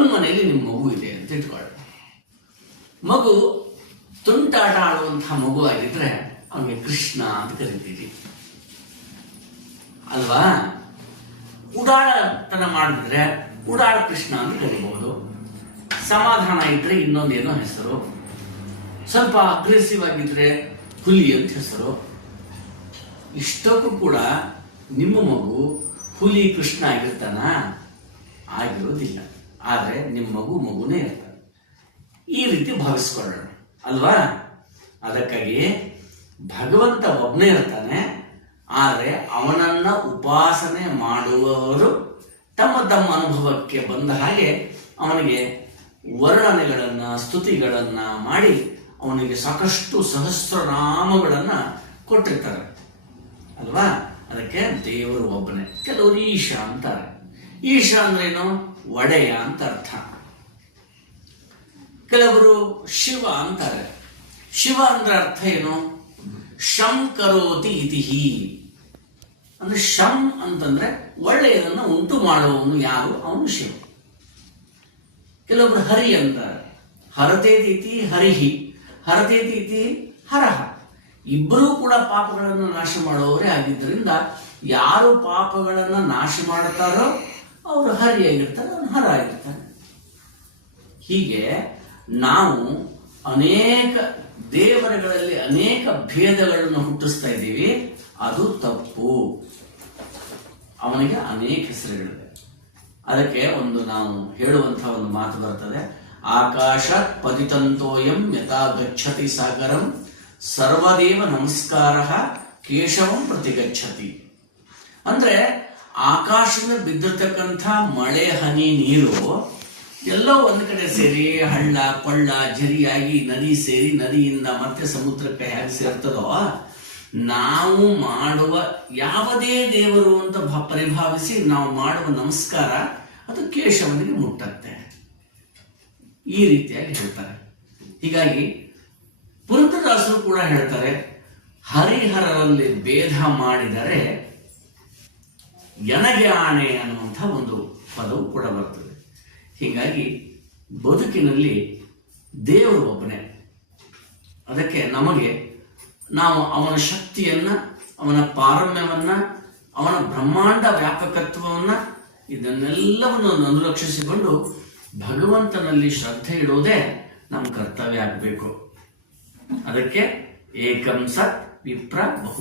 ಒಂದು ಮನೆಯಲ್ಲಿ ನಿಮ್ಮ ಮಗು ಇದೆ ಅಂತ ಇಟ್ಕೊಳ್ಳಿ. ಮಗು ತುಂಟಾಟ ಆಡುವಂತಹ ಮಗು ಆಗಿದ್ರೆ ಅವನಿಗೆ ಕೃಷ್ಣ ಅಂತ ಕರಿತೀರಿ. ಅಲ್ವಾ? ಉಡಾಳತನ ಮಾಡಿದ್ರೆ ಉಡಾಳ ಕೃಷ್ಣ ಅಂತ ಕರಿಬಹುದು. ಸಮಾಧಾನ ಇದ್ರೆ ಇನ್ನೊಂದೇನೋ ಹೆಸರು. ಸ್ವಲ್ಪ ಅಗ್ರೆಸಿವ್ ಆಗಿದ್ರೆ ಹುಲಿ ಅಂತ ಹೆಸರು. ಇಷ್ಟಕ್ಕೂ ಕೂಡ ನಿಮ್ಮ ಮಗು ಹುಲಿ ಕೃಷ್ಣ ಆಗಿರ್ತಾನ? ಆಗಿರೋದಿಲ್ಲ. ಆದರೆ ನಿಮ್ಮ ಮಗು ಮಗುನೇ ಇರ್ತದೆ ಈ ರೀತಿ ಭಾವಿಸ್ಕೊಳ್ಳೋಣ, ಅಲ್ವಾ? ಅದಕ್ಕಾಗಿ ಭಗವಂತ ಒಬ್ಬನೇ ಇರ್ತಾನೆ, ಆದರೆ ಅವನನ್ನ ಉಪಾಸನೆ ಮಾಡುವವರು ತಮ್ಮ ತಮ್ಮ ಅನುಭವಕ್ಕೆ ಬಂದ ಹಾಗೆ ಅವನಿಗೆ ವರ್ಣನೆಗಳನ್ನು, ಸ್ತುತಿಗಳನ್ನು ಮಾಡಿ ಅವನಿಗೆ ಸಾಕಷ್ಟು ಸಹಸ್ರನಾಮಗಳನ್ನು ಕೊಟ್ಟಿರ್ತಾರೆ. ಅಲ್ವಾ? ಅದಕ್ಕೆ ದೇವರು ಒಬ್ಬನೇ. ಕೆಲವರು ಈಶಾ ಅಂತಾರೆ. ಈಶ ಅಂದ್ರೇನು? ಒಡೆಯ ಅಂತ ಅರ್ಥ. ಕೆಲವರು ಶಿವ ಅಂತಾರೆ. ಶಿವ ಅಂದ್ರೆ ಅರ್ಥ ಏನು? ಶಂ ಕರೋತಿ ಇತಿಹಿ. ಅಂದ್ರೆ ಶಂ ಅಂತಂದ್ರೆ ಒಳ್ಳೆಯದನ್ನು ಉಂಟು ಮಾಡುವವನು ಯಾರು? ಅವನು ಶಿವ. ಕೆಲವೊಬ್ರು ಹರಿ ಅಂತಾರೆ. ಹರತೇತಿ ಹರಿಹಿ. ಹರತೇತಿ ಹರಹ. ಇಬ್ಬರೂ ಕೂಡ ಪಾಪಗಳನ್ನು ನಾಶ ಮಾಡುವವರೇ ಆಗಿದ್ದರಿಂದ ಯಾರು ಪಾಪಗಳನ್ನು ನಾಶ ಮಾಡುತ್ತಾರೋ ಅವರು ಹರಿಯಾಗಿರ್ತಾರೆ, ಅವನು ಹರ ಆಗಿರ್ತಾನೆ. ಹೀಗೆ ನಾವು ಅನೇಕ ದೇವರುಗಳಲ್ಲಿ ಅನೇಕ ಭೇದಗಳನ್ನು ಹುಟ್ಟಿಸ್ತಾ ಇದ್ದೀವಿ. ಅದು ತಪ್ಪು. ಅವನಿಗೆ ಅನೇಕ ಹೆಸರುಗಳಿವೆ. ಅದಕ್ಕೆ ಒಂದು ನಾವು ಹೇಳುವಂತಹ ಒಂದು ಮಾತು ಬರ್ತದೆ. ಆಕಾಶ ಪತಿತಂತೋಯಂ ಯಥಾ ಗಚ್ಚತಿ ಸಾಗರಂ ಸರ್ವದೇವ ನಮಸ್ಕಾರ ಕೇಶವಂ ಪ್ರತಿಗಚ್ಚತಿ. ಅಂದ್ರೆ ಆಕಾಶದ ಬಿದ್ದಿರ್ತಕ್ಕಂಥ ಮಳೆ, ಹನಿ, ನೀರು ಎಲ್ಲೋ ಒಂದು ಕಡೆ ಸೇರಿ ಹಳ್ಳ, ಕೊಳ್ಳ ಜರಿಯಾಗಿ ನದಿ ಸೇರಿ ನದಿಯಿಂದ ಮತ್ತೆ ಸಮುದ್ರಕ್ಕೆ ಹೇಗೆ ಸೇರ್ತದೋ, ನಾವು ಮಾಡುವ ಯಾವುದೇ ದೇವರು ಅಂತ ಪರಿಭಾವಿಸಿ ನಾವು ಮಾಡುವ ನಮಸ್ಕಾರ ಅದು ಕೇಶವನಿಗೆ ಮುಟ್ಟತ್ತೆ. ಈ ರೀತಿಯಾಗಿ ಹೇಳ್ತಾರೆ. ಹೀಗಾಗಿ ಪುರಂತದಾಸರು ಕೂಡ ಹೇಳ್ತಾರೆ, ಹರಿಹರರಲ್ಲಿ ಭೇದ ಮಾಡಿದರೆ ಎನಗೆ ಆಣೆ ಅನ್ನುವಂಥ ಒಂದು ಪದವು ಕೂಡ ಬರ್ತದೆ. ಹೀಗಾಗಿ ಬದುಕಿನಲ್ಲಿ ದೇವರು ಒಬ್ಬನೇ. ಅದಕ್ಕೆ ನಮಗೆ ನಾವು ಅವನ ಶಕ್ತಿಯನ್ನ, ಅವನ ಪಾರಮ್ಯವನ್ನು, ಅವನ ಬ್ರಹ್ಮಾಂಡ ವ್ಯಾಪಕತ್ವವನ್ನ ಇದನ್ನೆಲ್ಲವನ್ನು ಅನುರಕ್ಷಿಸಿಕೊಂಡು ಭಗವಂತನಲ್ಲಿ ಶ್ರದ್ಧೆ ಇಡುವುದೇ ನಮ್ಮ ಕರ್ತವ್ಯ ಆಗಬೇಕು. ಅದಕ್ಕೆ ಏಕಂ ಸತ್ ವಿಪ್ರ ಬಹು